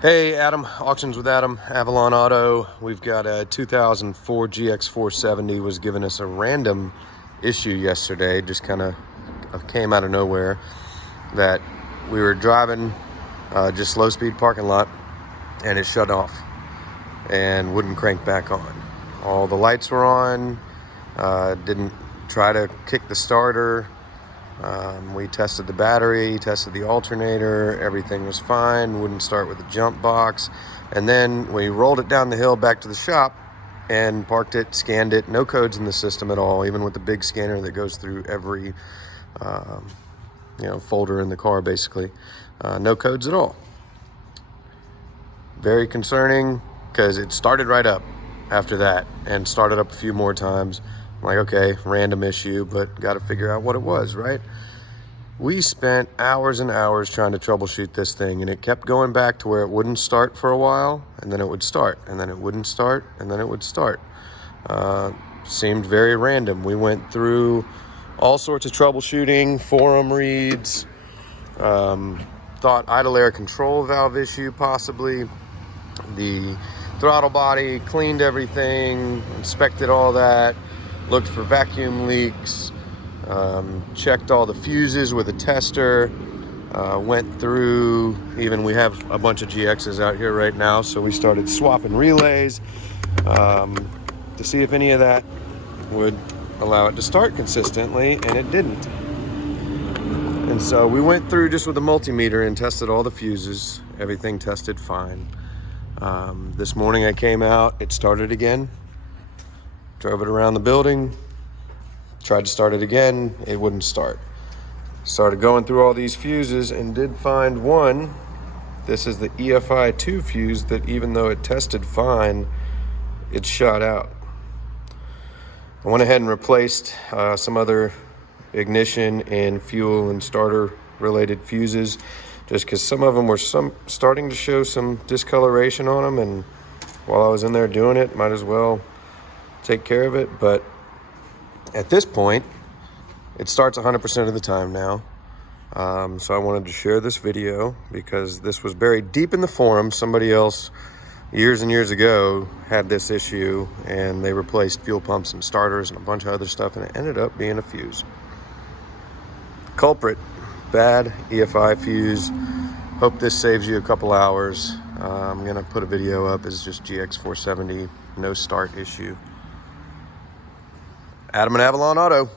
Hey Adam, Auctions with Adam, Avalon Auto. We've got a 2004 GX470 was giving us a random issue yesterday. Just kind of came out of nowhere that we were driving just low speed parking lot and it shut off and wouldn't crank back on. All the lights were on, didn't try to kick the starter. We tested the battery, tested the alternator, everything was fine, wouldn't start with the jump box. And then we rolled it down the hill back to the shop and parked it, scanned it, no codes in the system at all, even with the big scanner that goes through every folder in the car basically. No codes at all. Very concerning because it started right up after that and started up a few more times. I'm like, okay, random issue, but got to figure out what it was, right? We spent hours and hours trying to troubleshoot this thing, and it kept going back to where it wouldn't start for a while, and then it would start, and then it wouldn't start, and then it would start. Seemed very random. We went through all sorts of troubleshooting, forum reads, thought idle air control valve issue possibly, the throttle body, cleaned everything, inspected all that, looked for vacuum leaks, checked all the fuses with a tester, went through, even we have a bunch of GXs out here right now, so we started swapping relays to see if any of that would allow it to start consistently, and it didn't. And so we went through just with a multimeter and tested all the fuses. Everything tested fine. This morning I came out, it started again. Drove it around the building, tried to start it again, it wouldn't start. Started going through all these fuses and did find one. This is the EFI 2 fuse that even though it tested fine, it shot out. I went ahead and replaced some other ignition and fuel and starter related fuses just because some of them were starting to show some discoloration on them, and while I was in there doing it, might as well take care of it. But at this point it starts 100% of the time now. So I wanted to share this video because this was buried deep in the forum. Somebody else years and years ago had this issue and they replaced fuel pumps and starters and a bunch of other stuff, and it ended up being a fuse. Culprit, bad EFI fuse. Hope this saves you a couple hours. I'm gonna put a video up. It's just GX470 no start issue. Adam and Avalon Auto.